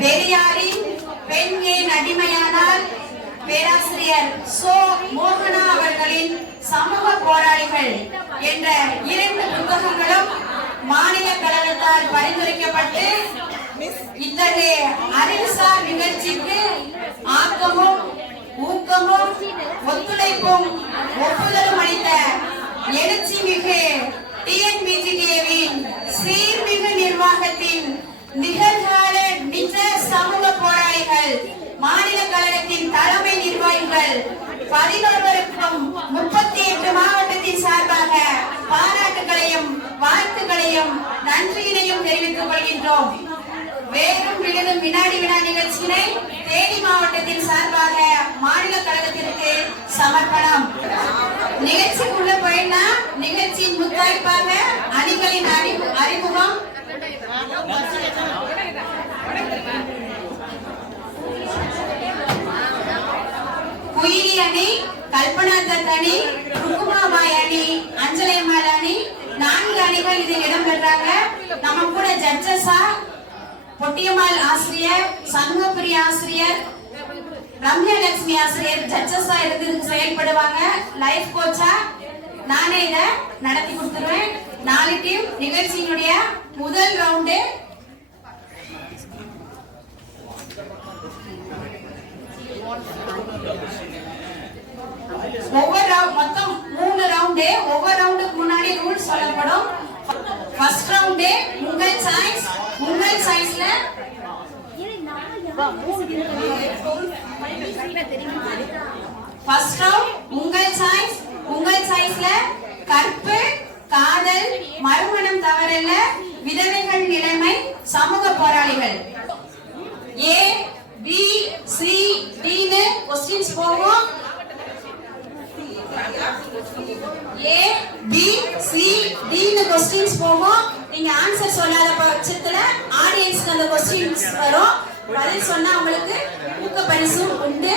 பெரியாரின் பெண் ஏன் அடிமையானால் பேராசிரியர் சோ மோகனா அவர்களின் சமூக போராளிகள் என்ற 2 புத்தகங்களும் மாநில கழகத்தால் பரிந்துரைக்கப்பட்டு இத்தகைய அறிவுசார் நிகழ்ச்சிக்கு ஆக்கமும் ஊக்கமும் ஒத்துழைப்பும் ஒப்புதலும் அளித்த எழுச்சிமிகு டிஎன்பிஜிடிஏவின் சீர்மிகு நிர்வாகத்தின் நிகழ்கால நிஜ சமூக போராளிகள் மாநில கழகத்தின் தலைமை நிர்வாகிகள் 11க்கும் 38 மாவட்டத்தின் சார்பாக பாராட்டுகளையும் வாழ்த்துக்களையும் நன்றியினையும் தெரிவித்துக் கொள்கின்றோம். வேறும் விழுதும் வினாடி வினா நிகழ்ச்சியினை தேனி மாவட்டத்தின் சார்பாக மாநில கழகத்திற்கு சமர்ப்பணம். நிகழ்ச்சிக்குள்ள போயினா நிகழ்ச்சியின் முத்தாய்ப்பாக அணிகளின் அறிமுகம். குயிலி அணி, கல்பனா தத் அணி, ருக்குமாபாய் அணி, அஞ்சலையம்மாள் அணி 4 அணிகள் இதில் இடம்பெற்றாங்க. நம்ம கூட ஜட்ஜஸா பொட்டியம்மாள் ஆசிரியர், சண்முகப்பிரிய ஆசிரியர், ரம்யலட்சுமி ஆசிரியர் ஜட்ஜஸா இருந்து செயல்படுவாங்க. லைஃப் கோச்சா நானே இதை நடத்தி கொடுத்துருவேன். 4 டீம் நிகழ்ச்சியினுடைய முதல் ரவுண்டு மொத்தம் 3 ரவுண்டு. ஒவ்வொரு ரவுண்டுக்கு முன்னாடி ரூல்ஸ் சொல்லப்படும். ஃபர்ஸ்ட் ரவுண்டு உங்கள் சாய்ஸ். உங்கள் சாய்ஸ்ல ஃபர்ஸ்ட் ரவுண்ட் உங்கள் சாய்ஸ். உங்கள் சாய்ஸ்ல கற்பு, காதல், மறுமணம் தவறல்ல, விதவைகள் நிலைமை, சமூக போராளிகள். ஏ பி சி டின்னு क्वेश्चंस போவோம். ஏ பி சி டின்னு क्वेश्चंस போவோம். நீங்க ஆன்சர் சொல்லாத பட்சத்துல ஆடியன்ஸ்க்கு அந்த क्वेश्चंस வரும். பதில் சொன்னா உங்களுக்கு ஊக்க பரிசு உண்டு.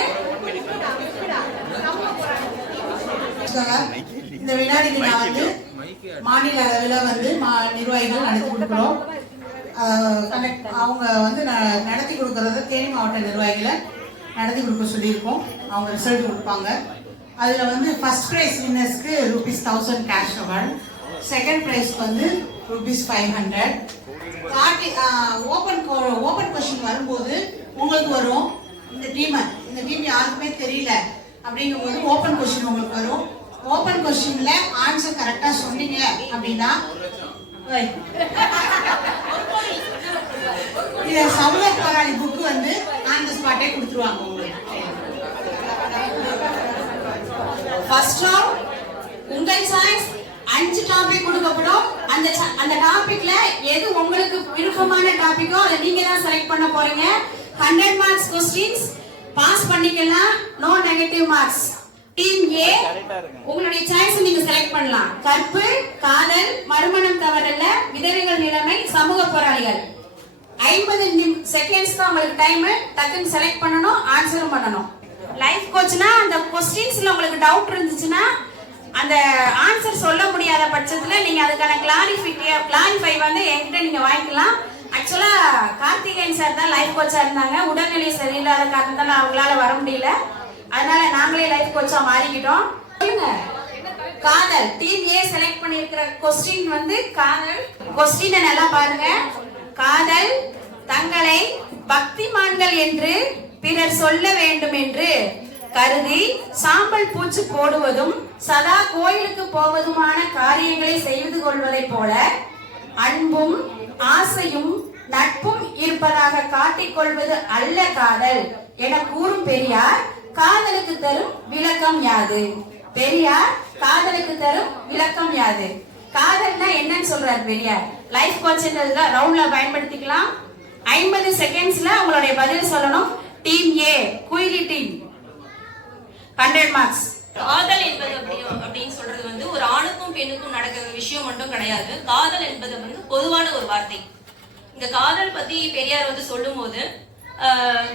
இந்த வினாடி வினா வந்து மாநில அளவில் நிர்வாகிகள் நடத்தி கொடுக்கிறோம். அவங்க வந்து நடத்தி கொடுக்கறத தேனி மாவட்ட நிர்வாகிகளை நடத்தி கொடுக்க சொல்லியிருக்கோம். அவங்க ரிசல்ட் கொடுப்பாங்க. அதில் வந்து ஃபர்ஸ்ட் ப்ரைஸ் வின்னர்ஸ்க்கு ₹1000 கேஷ் அவார்டு, செகண்ட் ப்ரைஸ்க்கு வந்து ₹500. ஓப்பன் கொஸ்டின் வரும்போது உங்களுக்கு வரும். இந்த டீம் யாருக்குமே தெரியல அப்படிங்கும்போது ஓப்பன் கொஸ்டின் உங்களுக்கு வரும். ஓப்பன் கொஸ்டின்ல ஆன்சர் கரெக்டா சொன்னீங்க அப்படின்னா இந்த சமூக போராளி புக் வந்து ஆன் தி ஸ்பாட்டே கொடுத்துருவாங்க உங்களுக்கு. ஃபர்ஸ்ட் ரவுண்ட் உங்கள் சாய்ஸ் 5 டாபிக் கொடுக்கப்படும். அந்த டாபிக்ல எது உங்களுக்கு விருப்பமான டாபிக்கோ அதை நீங்க தான் செலக்ட் பண்ண போறீங்க. 100 மார்க்ஸ் क्वेश्चंस பாஸ் பண்ணிக்கலாம். No negative marks. Team A உங்களுடைய சாய்ஸ் நீங்க செலக்ட் பண்ணலாம். கற்பு, காதல், மறுமணம் தவறல்ல, விதவைகள் நிலைமை, சமூக போராளிகள். 50 செகண்ட்ஸ் தான் உங்களுக்கு டைம். டக்குன்னு செலக்ட் பண்ணனும், ஆன்சரும் பண்ணனும். லைஃப் கோச்னா அந்த क्वेश्चंसல உங்களுக்கு டவுட் இருந்துச்சுன்னா அந்த ஆன்சர் சொல்ல முடியாத பட்சத்துல நீங்க அதுக்கான கிளாரிஃபை வந்து என்கிட்ட நீங்க வாங்கிக்கலாம். ஆக்சுவலா கார்த்திகேயன் சார் தான் லைஃப் கோச்சா இருந்தாங்க. உடல்நிலை சரியில்லாத காரணத்தால அவங்களால வர முடியல. அதனால நாங்களே லைஃப் கோச்சா மாறிக்கிட்டோம். சொல்லுங்க. காதல் டீம் ஏ செலக்ட் பண்ணியிருக்கிற क्वेश्चन வந்து காதல். क्वेश्चனை நல்லா பாருங்க. காதல் தங்களை பக்திமான்கள் என்று பிறர் சொல்ல வேண்டும் என்று கருதி சாம்பல் பூச்சு போடுவதும் சதா கோயிலுக்கு போவதுமான காரியங்களை செய்து கொள்வதை போல அன்பும் ஆசையும் நட்பும் இருப்பதாக காட்டிக்கொள்வது அல்ல காதல் என கூறும் பெரியார் காதலுக்கு தரும் விளக்கம் யாது? பெரியார் காதலுக்கு தரும் விளக்கம் யாது? காதல்னா என்னன்னு சொல்றாரு பெரியார். லைஃப் கோச்ன்றதுல ரவுண்ட்ல பயன்படுத்திக்கலாம். 50 செகண்ட்ஸ்ல உங்களுடைய பதில் சொல்லணும். Team A Kuyili team 100 marks. காதல் என்பது அப்படின்னு சொல்றது வந்து ஒரு ஆணுக்கும் பெண்ணுக்கும் நடக்கிற விஷயம் மட்டும் கிடையாது. காதல் என்பது வந்து பொதுவான ஒரு வார்த்தை. இந்த காதல் பத்தி பெரியார் வந்து சொல்லும் போது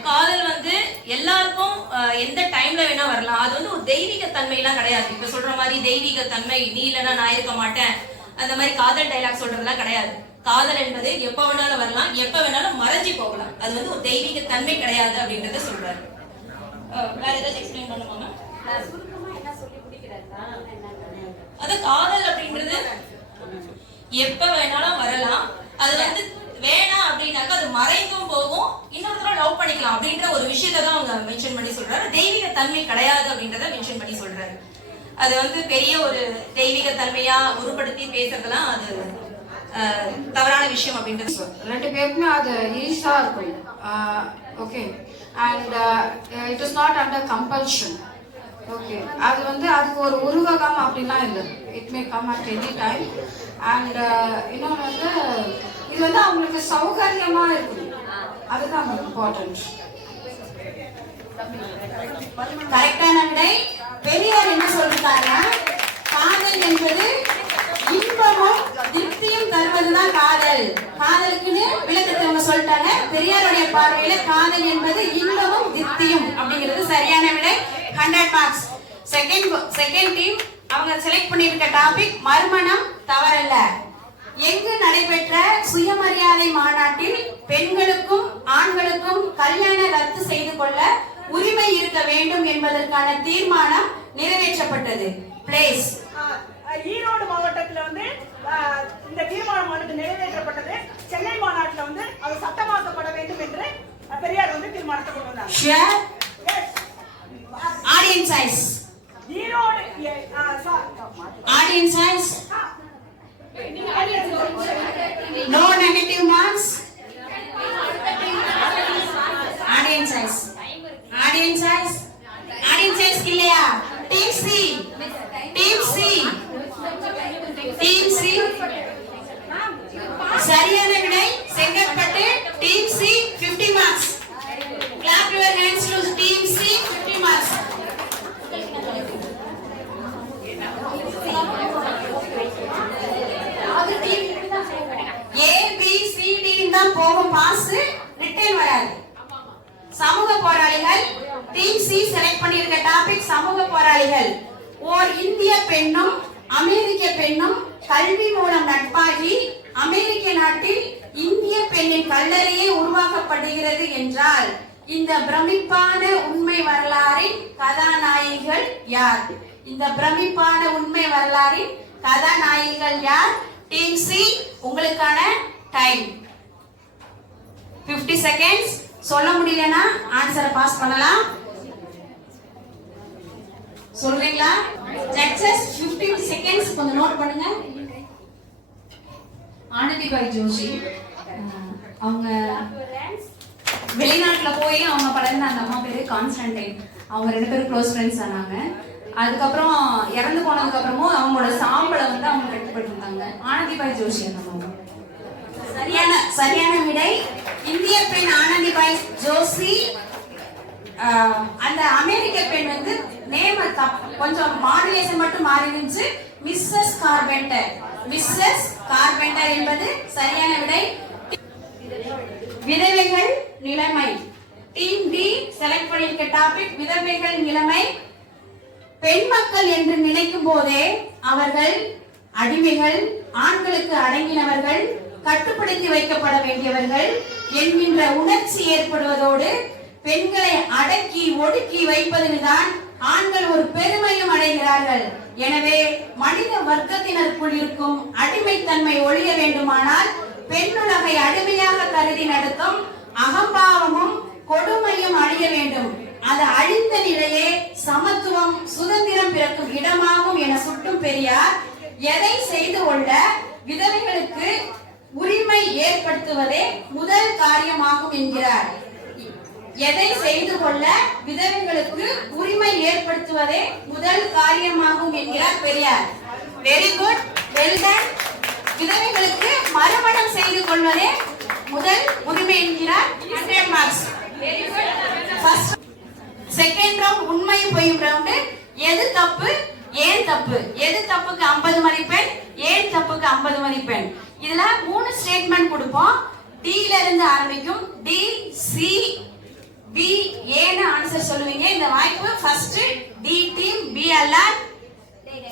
காதல் வந்து எல்லாருக்கும் எந்த டைம்ல வேணா வரலாம். அது வந்து ஒரு தெய்வீக தன்மை எல்லாம் கிடையாது. இப்ப சொல்ற மாதிரி தெய்வீக தன்மை நீ இல்லைன்னா நான் இருக்க மாட்டேன் அந்த மாதிரி காதல் டைலாக் சொல்றதுலாம் கிடையாது. காதல் என்பது எப்ப வேணாலும் வரலாம், எப்ப வேணாலும் மறைஞ்சு போகலாம். அது வந்து ஒரு தெய்வீக தன்மை கிடையாது அப்படின்றத சொல்றாரு. வேற ஏதாச்சும் எக்ஸ்பிளைன் பண்ணுவாங்க? அது காதல் அப்படின்றது எப்ப வேணாலும் வரலாம். அது வந்து வேணாம் அப்படின்னாக்கா அது மறைந்தும் போகும், இன்னொரு தடவை லவ் பண்ணிக்கலாம் அப்படின்ற ஒரு விஷயத்தை தான் அவங்க மென்ஷன் பண்ணி சொல்றாரு. தெய்வீக தன்மை கிடையாது அப்படின்றத மென்ஷன் பண்ணி சொல்றாரு. அது வந்து பெரிய ஒரு தெய்வீக தன்மையா உருப்படுத்தி பேசுறதுலாம் அது தவறான விஷயம் அப்படின்றது சொல்றாரு. ரெண்டு பேருக்குமே அது ஈஸா இருக்கும். Okay, and it is not under compulsion. Okay, அது வந்து அதுக்கு ஒரு உருவகம் அப்படின்னா இல்லை. It may come at any time. And இன்னொன்று வந்து இது வந்து அவங்களுக்கு சௌகரியமா இருக்கும், அதுதான் இம்பார்ட்டன்ட். கரெக்டான விடை. பெரியார் என்ன சொல்றாருன்னா, காதல் என்பது இன்பமும் திருப்தியும் தருவதுதான் காதல். காதலுக்குன்னு விளக்கத்தை அவங்க சொல்லிட்டாங்க. பெரியாருடைய பார்வையில காதல் என்பது இன்பமும் திருப்தியும் அப்படிங்கிறது சரியான விடை. 100 மார்க்ஸ். செகண்ட் டீம் அவங்க செலக்ட் பண்ணிருக்க டாபிக் மறுமணம் தவறல்ல. எங்கு நடைபெற்ற சுயமரியாதை மாநாட்டில் பெண்களுக்கும் ஆண்களுக்கும் கல்யாணம் ரத்து செய்து கொள்ள உரிமை இருக்க வேண்டும் என்பதற்கான தீர்மானம் நிறைவேற்றப்பட்டது. பிளேஸ் ஈரோடு மாவட்டத்துல வந்து இந்த தீர்மானமானது நிறைவேற்றப்பட்டது. சென்னை மாநாட்டில் வந்து அது சட்டமாக்கப்பட வேண்டும் என்று பெரியார் வந்து தீர்மானத்தை கொண்டு வந்தார். Audience eyes. Erode audience eyes. No negative marks. Audience size. Audience size. Audience size இல்லையா? Team C. Team C. Team C. சரியான விடை Chengalpattu. Team C 50 marks. Clap your hands to Team C 50 marks. ABCD தான் போகும், பாஸ் ரிட்டன் வராது. சமூக போராளிகள். Team C select பண்ணிருக்க topic சமூக போராளிகள். ஓர் இந்திய பெண்ணும் அமெரிக்க பெண்ணும் கல்வி மூலம் நட்பாகி அமெரிக்க நாட்டில் இந்திய பெண்ணின் கல்லறையே உருவாக்கப்படுகிறது என்றால் இந்த பிரமிப்பான உண்மை வரலாறின் கதாநாயகிகள் யார்? இந்த பிரமிப்பான உண்மை வரலாறின் கதாநாயகிகள் யார்? டீம் சி, உங்களுக்கான டைம் 50 செகண்ட்ஸ். சொல்ல முடியலனா ஆன்சரை பாஸ் பண்ணலாம். சொல்றீங்களா? ஜட்ஜஸ் 15 செகண்ட்ஸ் கொஞ்சம் நோட் பண்ணுங்க. ஆனந்திபாய் ஜோஷி அவங்க வெளிநாட்டுல போய் அவங்க பழகின அந்த அம்மா பேரு கான்ஸ்டன்டைன். அவங்க 2 பேரும் க்ளோஸ் ஃப்ரெண்ட்ஸ் ஆனாங்க. அதுக்கப்புறம் இறந்து போனதுக்கு அப்புறமும் அவங்களோட சாம்பலை வந்து அவங்க கட்டுப்பட்டிருந்தாங்க. ஆனந்திபாய் ஜோஷி அந்த அம்மா. சரியான விடை. இந்திய பெண் ஆனந்திபாய் ஜோஷி. அந்த அமெரிக்க பெண் வந்து நேம் கொஞ்சம் மாடுலேஷன் மட்டும் மாறி இருந்துச்சு. Mrs carpenter. மிஸ்ஸஸ் கார்பெண்டர் என்பது சரியான விடை. விதவைகள் நிலைமை. டீம் டி செலக்ட் பண்ணிருக்க டாபிக் விதவைகள் நிலைமை. பெண் மக்கள் என்று நினைக்கும் போதே அவர்கள் அடிமைகள், ஆண்களுக்கு அடங்கினவர்கள், கட்டுப்படுத்தி வைக்கப்பட வேண்டியவர்கள் என்கின்ற உணர்ச்சி ஏற்படுவதோடு பெண்களை அடக்கி ஒடுக்கி வைப்பதில்தான் ஆண்கள் ஒரு பெருமையும் அடைகிறார்கள். எனவே மனித வர்க்கத்தினருக்குள் இருக்கும் அடிமைத்தன்மை ஒழிய வேண்டுமானால் பெண்ணுலகை அடிமையாக கருதி நடத்தும் அகம்பாவமும் கொடுமையும் அழிய வேண்டும். அது அழிந்த நிலையே சமத்துவம் சுதந்திரம் பிறக்கும் இடமாகும் என சுட்டும் பெரியார் எதை செய்து கொள்ள விதவைகளுக்கு உரிமை ஏற்படுத்துவதே முதல் காரியமாகும் என்கிறார். எதை செய்து கொள்ள விதவைகளுக்கு உரிமை ஏற்படுத்துவதே முதல் காரியமாகும் என்கிறார் Periyar. Very good, well done. விதவைகளுக்கு மறுமணம் செய்து கொள்வதே முதல் உரிமை என்கிறார். 100 மார்க்ஸ். ஃபர்ஸ்ட் செகண்ட் ரவுண்ட் உண்மை பொய்யும் ரவுண்ட். எது தப்பு, ஏன் தப்பு, எது தப்புக்கு 50 மதிப்பெண், ஏன் தப்புக்கு 50 மதிப்பெண். இதுல 3 ஸ்டேட்மெண்ட் கொடுப்போம். டி ல இருந்து ஆரம்பிக்கும். டி, சி, பி, ஏன்னு ஆன்சர் சொல்லுவீங்க. இந்த வாய்ப்பு ஃபர்ஸ்ட் டி டீம், பி அல்ல.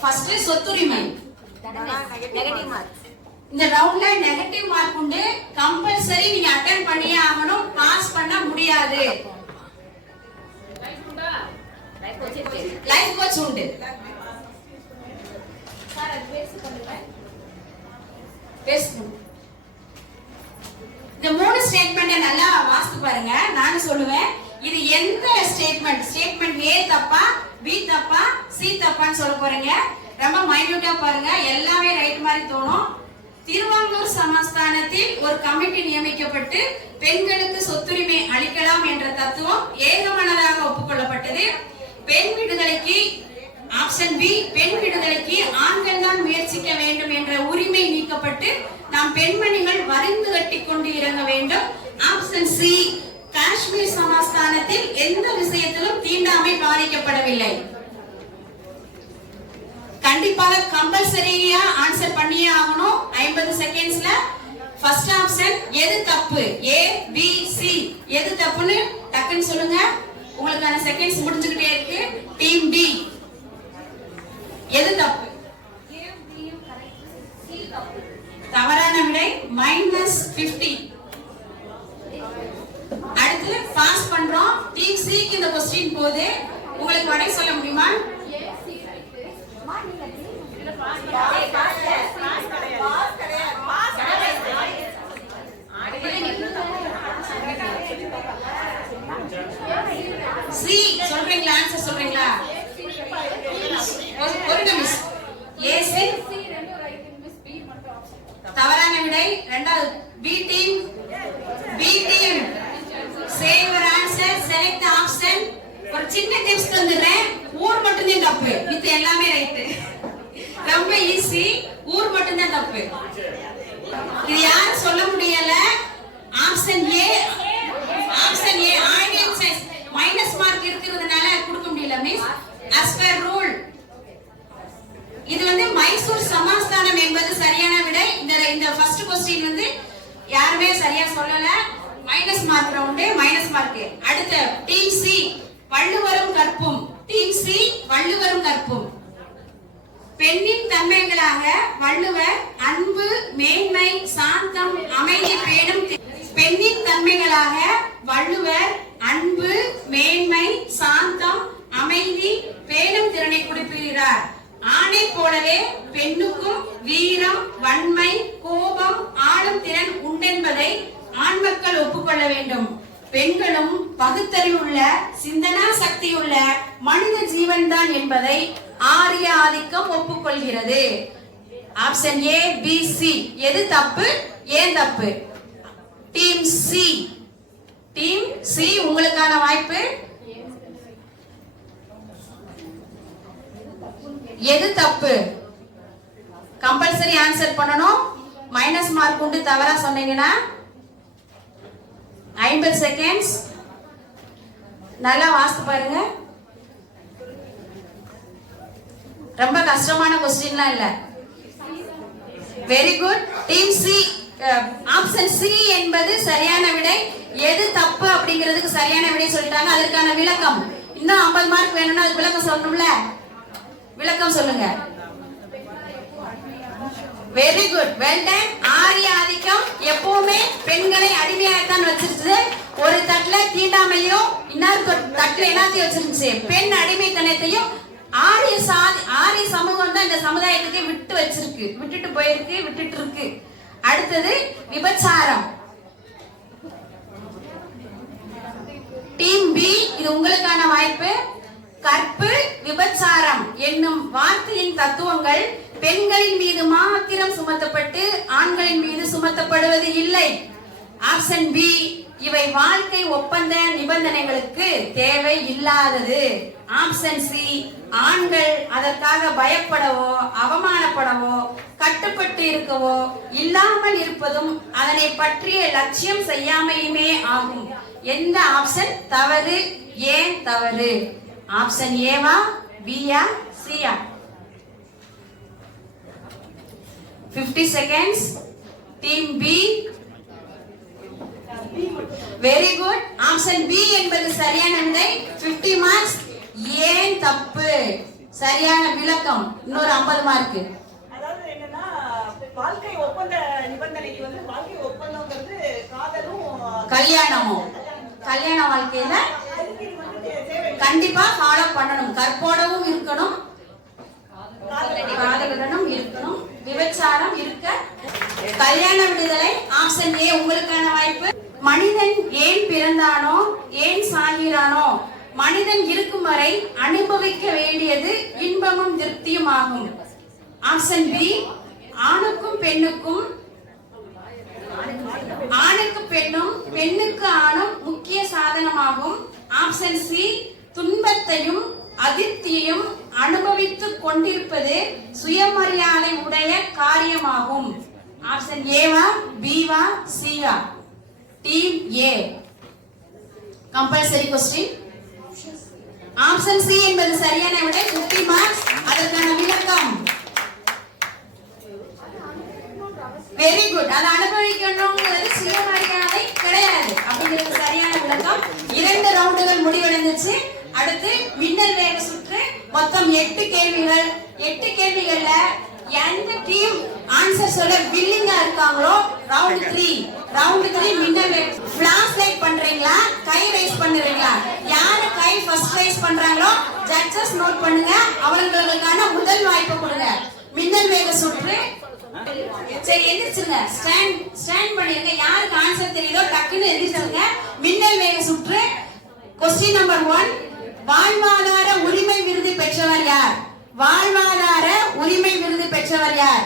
ஃபர்ஸ்ட் சொத்துரிமை. இந்த ரவுண்ட்ல நெகட்டிவ் மார்க் உண்டு. கம்பல்சரி நீங்க அட்டெண்ட் பண்ணியே ஆகணும். பாஸ் பண்ண முடியாது. லைஃப் கோச் உண்டு. இந்த 3 ஸ்டேட்மெண்ட்டை நல்லா வாசித்து பாருங்க. நான் சொல்லுவேன் இது எந்த ஸ்டேட்மெண்ட் ஏ தப்பா, பி தப்பா, சி தப்பான்னு சொல்ல போறீங்க. ரொம்ப மைன்யூட்டா பாருங்க. எல்லாமே ரைட் மாதிரி தோணும். திருவாங்கூர் சமஸ்தானத்தில் ஒரு கமிட்டி நியமிக்கப்பட்டு பெண்களுக்கு சொத்துரிமை அளிக்கலாம் என்ற தத்துவம் ஏகமனதாக ஒப்புக்கொள்ளப்பட்டது. பெண் விடுதலைக்கு ஆப்ஷன் பி, பெண் விடுதலைக்கு ஆண்கள் தான் முயற்சிக்க வேண்டும் என்ற உரிமை நீக்கப்பட்டு நாம் பெண்மணிகள் வரிந்து கட்டி கொண்டு இறங்க வேண்டும். ஆப்ஷன் சி, காஷ்மீர் சமஸ்தானத்தில் எந்த விஷயத்திலும் தீண்டாமை பாதிக்கப்படவில்லை. கண்டிப்பாக கம்பல்சரியா ஆன்சர் பண்ணியே ஆகணும். 50 செகண்ட்ஸ்ல ஃபர்ஸ்ட் ஆப்ஷன் எது தப்பு, ஏ பி சி, எது தப்புன்னு டக்குன்னு சொல்லுங்க. உங்களுக்கான செகண்ட்ஸ் முடிஞ்சுக்கிட்டே இருக்கு. டீம் டி எது தப்பு? தவறான விடை -50. அடுத்து பாஸ் பண்றோம். டீம் சிக்கு இந்த क्वेश्चन போகுது. உங்களுக்கு விடை சொல்ல முடியுமா? சி சொல்றீங்களா? ஆன்சர் சொல்றீங்களா? ஒரு நிமிஷம். ஏ சி தவறான விடை. இரண்டாவது B team say your answer, select the option. ஒரு சின்ன டிப்ஸ் தந்துறேன். ஊர் மட்டும் தான் தப்பு, மித்த எல்லாமே ரைட். ரொம்ப ஈஸி. ஊர் மட்டும் தான் தப்பு. இது யாரும் சொல்ல முடியல. Option A audience size minus mark இருக்குறதுனால கொடுக்க முடியல மிஸ். as per rule இது வந்து மைசூர் சமஸ்தானம் என்பது சரியான விடை. இந்த ஃபர்ஸ்ட் क्वेश्चन வந்து யாருமே சரியா சொல்லல. Minus mark round, minus mark. அடுத்து டீம் சி வள்ளுவரும் கற்பும். டீம் சி வள்ளுவரும் கற்பும். பெண்ணின் தன்மைகளாக வள்ளுவர் அன்பு, மேன்மை, சாந்தம், அமைதி பேணும். பெண்ணின் தன்மைகளாக வள்ளுவர் அன்பு, மேன்மை, சாந்தம், அமைதி, பேணும் திறனை குறிப்பிடுகிறார். ஆணை போலவே பெண்ணுக்கும் வீரம், வன்மை, கோபம், ஆளும் திறன் உண்டென்பதை ஆண் மக்கள் ஒப்புக்கொள்ள வேண்டும். பெண்களும் பகுத்தறிவுள்ள, சிந்தனா சக்தியுள்ள மனித ஜீவன் தான் என்பதை ஆரிய ஆதிக்கம் ஒப்புக்கொள்கிறது. ஆப்ஷன் ஏ பி சி எது தப்பு, ஏன் தப்பு? டீம் சி உங்களுக்கான வாய்ப்பு. எது தப்பு? கம்பல்சரி ஆன்சர் பண்ணணும். மைனஸ் மார்க் உண்டு தவறா சொன்னீங்கன்னா. 50 செகண்ட்ஸ். நல்லா வாசித்து பாருங்க. ரொம்ப கஷ்டமான क्वेश्चनலாம் இல்ல. Very good. Team C option C என்பது சரியான விடை. எது தப்பு அப்படிங்கிறதுக்கு சரியான விடை சொல்லிட்டாங்க. அதற்கான விளக்கம் இன்னும் 50 மார்க் வேணும்னா அதுக்கு விளக்கம் சொல்லணும்ல. விளக்கம் சொல்லுங்க. Very good, well ton. ஆரிய ஆதிக்கம் எப்பவுமே பெண்களை அடிமையாகத்தான் வச்சிருச்சு. ஒரு தட்டுல தீண்டாமையும் இன்னொரு தட்டுல எல்லாத்தையும் வச்சிருந்துச்சு. பெண் அடிமைத்தனத்தையும் ஆரிய சமூகம் தான் இந்த சமுதாயத்துக்கு விட்டுட்டு போயிருக்கு, விட்டுட்டு இருக்கு. அடுத்தது விபச்சாரம். டீம் பி இது உங்களுக்கான வாய்ப்பு. கற்பு, விபச்சாரம் என்னும் வார்த்தையின் தத்துவங்கள் பெண்களின் மீது மாத்திரம் சுமத்தப்பட்டு ஆண்களின் மீது சுமத்தப்படுவது இல்லை. ஆப்ஷன் பி இவை வாழ்க்கை ஒப்பந்த நிபந்தனைகளுக்கு தேவை இல்லாதது. ஆப்ஷன் சி ஆண்கள் அதற்காக பயப்படவோ, அவமானப்படவோ, கட்டுப்பட்டு இருக்கவோ இல்லாமல் இருப்பதும் அதனை பற்றிய லட்சியம் செய்யாமையுமே ஆகும். எந்த ஆப்ஷன் தவறு, ஏன் தவறு? ஆப்ஷன் ஏவா, பியா, சியா? 50 seconds. Team B very good. Option B என்பது சரியான விடை. 50 மார்க்ஸ். ஏன் தப்பு? சரியான விளக்கம் இன்னொரு 50 மார்க். அதாவது என்னன்னா வாழ்க்கை ஒப்பந்த நிபந்தனைக்கு வந்து வாழ்க்கை ஒப்பந்தம்ங்கிறது காதலும் கல்யாணமும் கல்யாண வாழ்க்கையில அதுக்கு இது வந்து தேவை. கண்டிப்பா ஃபாலோ பண்ணணும். கற்போடவும் இருக்கணும், காதலுடனும் இருக்கணும், விபச்சாரம் இருக்க. கல்யாண விடுதலை ஆப்ஷன் ஏ உங்களுக்கான வாய்ப்பு. மனிதன் ஏன் பிறந்தானோ ஏன் சாகிறானோ, மனிதன் இருக்கும் வரை அனுபவிக்க வேண்டியது இன்பமும் திருப்தியும் ஆகும். ஆப்ஷன் பி ஆணுக்கும் பெண்ணுக்கும், ஆணுக்கு பெண்ணும் பெண்ணுக்கு ஆணும் முக்கிய சாதனமாகும். ஆப்ஷன் சி துன்பத்தையும் அதிர்ச்சியையும் அனுபவித்துக் கொண்டிருப்பது சுயமரியாதை உடைய காரியமாகும். ஆப்ஷன் ஏவா பிவா சிவா? Team A. Compulsory question. Option C என்பது சரியான விடை. 50 மார்க்ஸ். அதற்கான விளக்கம் வெரி குட். அதை அனுபவிக்கணுங்கிறது சுயமரியாதை கிடையாது அப்படிங்கிறது சரியான விளக்கம். 2 ரவுண்டுகள் முடிவடைந்துச்சு. அடுத்து மின்னல் வேக சுற்று. மொத்தம் 8 கேள்விகள். 8 கேள்விகள்ல எந்த டீம் ஆன்சர் சொல்ல வில்லிங்கா இருக்காங்களோ ரவுண்ட் 3 மின்னல் வேக. ஃபிளாஷ் லைட் பண்றீங்களா, கை ரைஸ் பண்றீங்களா? யாரு கை ஃபர்ஸ்ட் ரைஸ் பண்றாங்களோ ஜட்ஜஸ் நோட் பண்ணுங்க. அவங்களுக்கான முதல் வாய்ப்பு கொடுங்க. மின்னல் வேக சுற்று. சரி எந்திரிச்சுங்க. ஸ்டாண்ட் பண்ணிருங்க. யாருக்கு ஆன்சர் தெரியுதோ டக்குன்னு எந்திரிச்சுங்க. மின்னல் வேக சுற்று. Question number 1. வாழ்வாதார உரிமை விருது பெற்றவர் யார்? வாழ்வாதார உரிமை விருது பெற்றவர் யார்?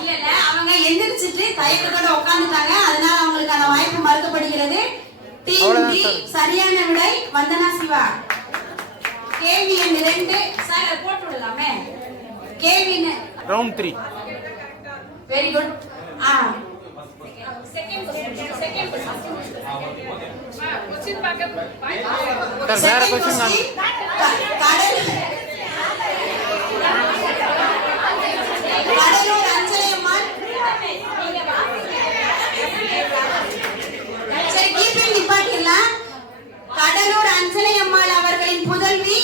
இல்ல அவங்க எந்திரிச்சிட்டு தயக்கத்தோட உட்கார்ந்துட்டாங்க. அதனால அவங்களுக்கான வாய்ப்பு மறுக்கப்படுகிறது. டீம் டி சரியான விடை வந்தனா சிவா. கேள்வி எண் 2 சார் போட்டு விடலாமே. கேள்வி ரவுண்ட் 3. Very good. வேற क्वेश्चन கடலூர் அஞ்சலை அம்மாள். சரி கீப்பிங் நிப்பாட்டிடலாம். கடலூர் அஞ்சலை அம்மாள் அவர்களின் புதல்வி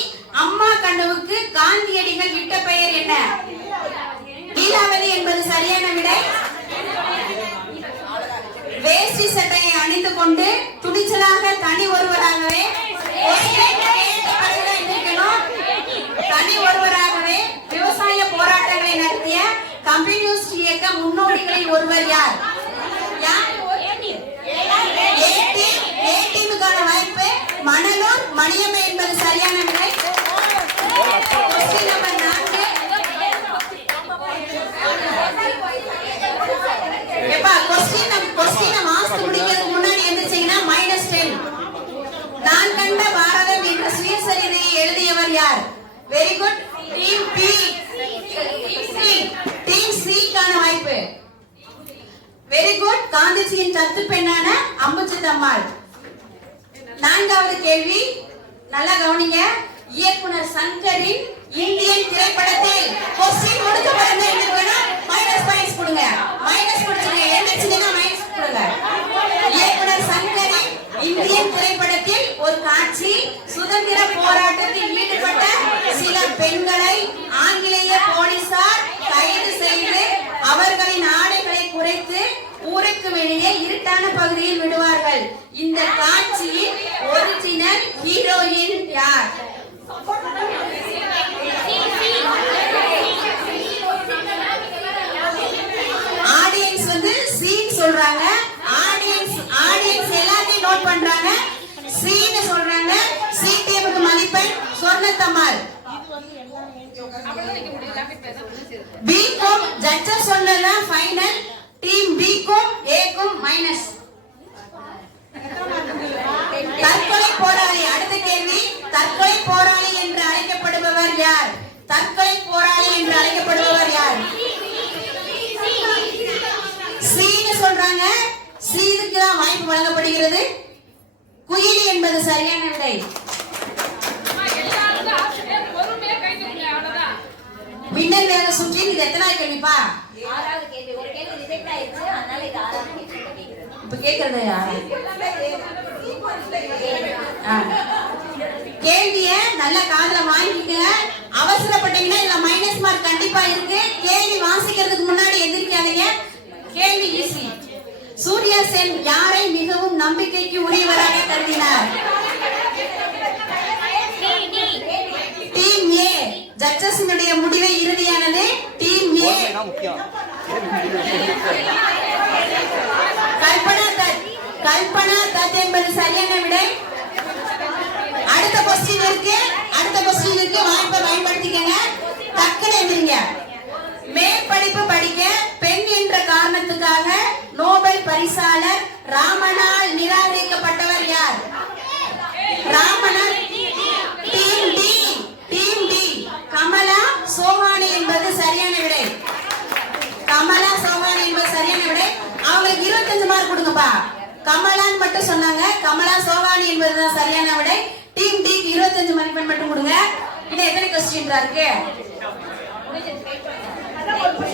அம்மா கண்ணுவுக்கு காந்தியடிகள் விட்ட பெயர் என்ன? லீலாவதி என்பது சரியான விடை. வேஷ்டி சட்டையை அணிந்து கொண்டு துணிச்சலாக தனி ஒருவராகவே தனி ஒருவராகவே விவசாய போராட்டங்களை நடத்திய கம்யூனிஸ்ட் இயக்க முன்னோடிகளில் ஒருவர் யார்? ஏடிஎம்கான வாய்ப்பு மணலூர் மணியம்மை என்பது சரியான விடை. Question number 4. எப்பா கொஸ்டினை மாஸ்க் முடிக்கிறதுக்கு முன்னாடி எந்திரிச்சீங்கன்னா -10. நான் கண்ட பாரதம் என்ற சுயசரிதையை எழுதியவர் யார்? Very good. Team B. Team C க்கான வாய்ப்பு. Very good. காந்திஜியின் தத்து பெண்ணான அம்புஜித் அம்மாள். 4வது கேள்வி நல்லா கவனிங்க. இயக்குனர் சங்கரின் இந்தியன் திரைப்படத்தில் கொஸ்டின் கொடுக்க பாருங்க. மைனஸ் பாயிண்ட்ஸ் கொடுங்க. மைனஸ் கொடுங்க. எந்திரிச்சீங்கன்னா மைனஸ் கொடுங்க. இயக்குனர் சங்கரின் இந்தியன் திரைப்படத்தில் ஒரு காட்சி சுதந்திர போராட்டத்தில் ஈடுபட்ட சில பெண்களை ஆங்கிலேய போலீசார் கைது செய்து அவர்களின் ஆடைகளை குறைத்து ஊருக்கு வெளியே இருட்டான பகுதியில் விடுவார்கள். இந்த காட்சியின் ஒரிஜினல் ஹீரோயின் யார்? ஆடியன்ஸ் வந்து சீன் சொல்றாங்க. ஆடியன்ஸ் எல்லாத்தையும் நோட் பண்றாங்க. சீன் சொல்றாங்க. சி டீமுக்கு மதிப்பெண் சொர்ணத்தம்மாள். பிக்கும் ஜட்ஜஸ் சொன்னது ஃபைனல். டீம் பிக்கும் ஏக்கும் மைனஸ். தற்கொலை போராளி. அடுத்த கேள்வி. தற்கொலை போராளி என்று அழைக்கப்படுபவர் யார்? தற்கொலை போராளி என்று அழைக்கப்படுபவர் யார்? சீனு சொல்றாங்க. சீனுக்கு தான் வாய்ப்பு வழங்கப்படுகிறது. குயிலி என்பது சரியான விடை. மின்னல் வேக சுற்றின் இது எத்தனாவது கேள்விப்பா? 6வது கேள்வி. ஒரு கேள்வி ரிஜெக்ட் ஆயிடுச்சு. அதனால இது 6வது கேள்வி கேக்குறது. இப்ப கேக்குறது யாரு? கேள்விய நல்ல காதுல வாங்கிக்கங்க. அவசரப்பட்டீங்கன்னா இதுல மைனஸ் மார்க் கண்டிப்பா இருக்கு. கேள்வி வாசிக்கிறதுக்கு முன்னாடி எதிர்க்காதீங்க. கேள்வி ஈஸி. சூர்யா சென் யாரை மிகவும் நம்பிக்கைக்கு உரியவராக கருதினார்? Team A. ஜட்ஜஸினுடைய முடிவை இறுதியானது டீம் ஏ. கல்பனா தத் என்பது சரியான விடை. அடுத்த क्वेश्चन இருக்கு வாய்ப்பை பயன்படுத்திக்கங்க. டக்குனு எழுதுங்க. மேற்படிப்பு படிக்க பெண் என்ற காரணத்துக்காக நோபல் பரிசாளர் ராமனால் நிராகரிக்கப்பட்டவர் யார்? ராமனால். Team D. கமலா சோஹானி என்பது சரியான விடை. கமலா சோஹானி என்பது சரியான விடை. அவங்களுக்கு 25 மார்க் கொடுங்கப்பா. கமலான்னு மட்டும் சொன்னாங்க. கமலா சோஹானி என்பதுதான் சரியான விடை. டீம் டி 25 மதிப்பெண் மட்டும் கொடுங்க. இது எத்தனை क्वेश्चन இருக்கு?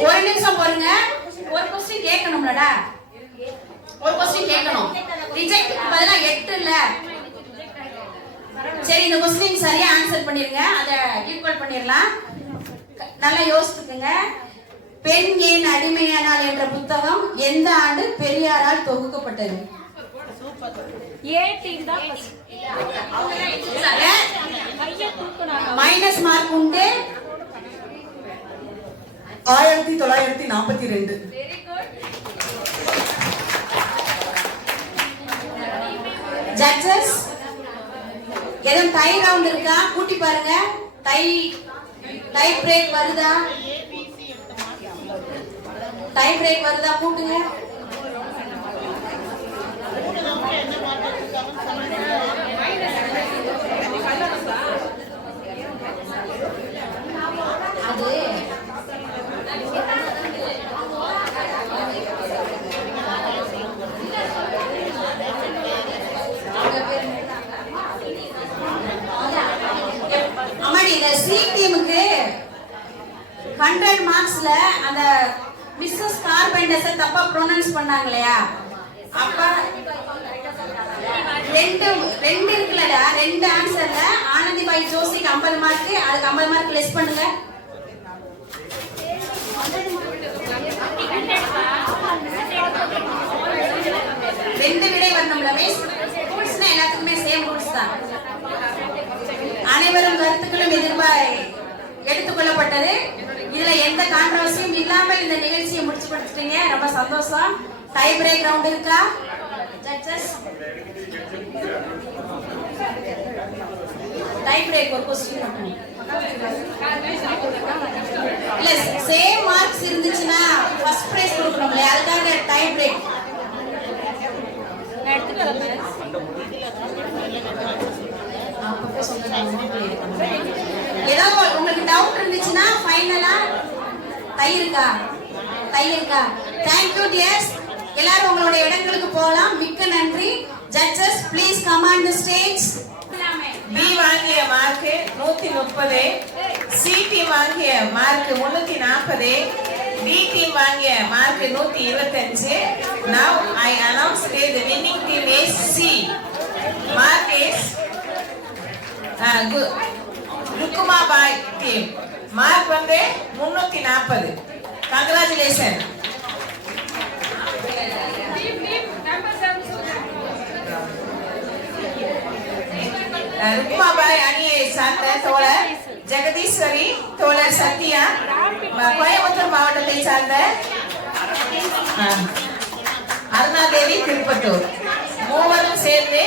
ஒரு நிமிஷம் பாருங்க. ஒரு क्वेश्चन கேட்கணும்லடா. ஒரு क्वेश्चन கேட்கணும். ரிஜெக்ட் பதிலா 8 இல்ல. சரி, இந்த क्वेश्चन சரியா ஆன்சர் பண்ணிருங்க. அத ஈக்குவல் பண்ணிரலாம். நல்லா யோசிச்சுக்கங்க. பெண் ஏன் அடிமையானாள் என்ற புத்தகம் எந்த ஆண்டு பெரியாரால் தொகுக்கப்பட்டது? மைனஸ் மார்க் உண்டு. 1942. ஜட்ஜஸ் எதுவும் டை ரவுண்ட் இருக்கா? கூட்டி பாருங்க. டை பிரேக் வருதா? டை பிரேக் வருதா? கூட்டுங்க. சி டீமுக்கு 100 மார்க்ஸ்ல அந்த மிஸ்ஸஸ் கார்பெண்டர்ஸ் தப்பா ப்ரொனன்ஸ் பண்ணாங்க இல்லையா? அப்ப ரெண்டு இருக்குல்லடா. 2 ஆன்சர்ல ஆனந்தி பாய் ஜோசிக்கு 50 மார்க், அதுக்கு 50 மார்க் லெஸ் பண்ணுங்க. ரெண்டு விடை வரணும்ல மிஸ். ரூல்ஸ்னா எல்லாத்துக்குமே சேம் ரூல்ஸ் தான். அனைவரும் கருத்துக்களும் எடுத்துக்கொள்ளப்பட்டது. இதுல எந்த கான்ட்ரோவர்சியும் இல்லாம இந்த நிகழ்ச்சியை முடிச்சு கொடுத்துட்டீங்க. ரொம்ப சந்தோஷம். டை பிரேக் ரவுண்ட் இருக்கா ஜட்ஜஸ்? டை பிரேக் ஒரு क्वेश्चन இல்ல, சேம் மார்க்ஸ் இருந்துச்சுன்னா ஃபர்ஸ்ட் பிரைஸ் கொடுக்கணும்ல, அதுக்காக டை பிரேக். எடுத்துட்டு வரேன். ஏதாவது உங்களுக்கு டவுட் இருந்துச்சுன்னா ஃபைனலா டை இருக்கா? Thank you dears. எல்லாரும் உங்களுடைய இடங்களுக்கு போலாம். மிக்க நன்றி. Judges please come on the stage. B வாங்கிய மார்க் 130, சி டீம் வாங்கிய மார்க் 340, டி டீம் வாங்கிய mark 125. Now I announce the winning team is C. Mark is Rukumabai team. Mark வந்து 340. Congratulations. ருக்மாபாய் அணியை சார்ந்த தோழர் ஜெகதீஸ்வரி, தோழர் சத்யா, கோயம்புத்தூர் மாவட்டத்தை சார்ந்த அருணாதேவி, திருப்பத்தூர். மூவரும் சேர்ந்து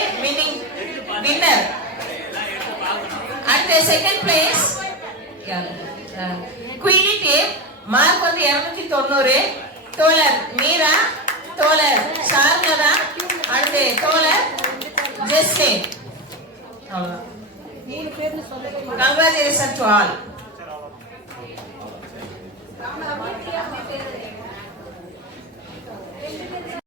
winner. At second place Kuyili team. Mark வந்து 290. தோழர் மீரா, தோழர் சார்லதா, அடுத்து தோழர் ஜெஸ்ஸே. Congratulations to all.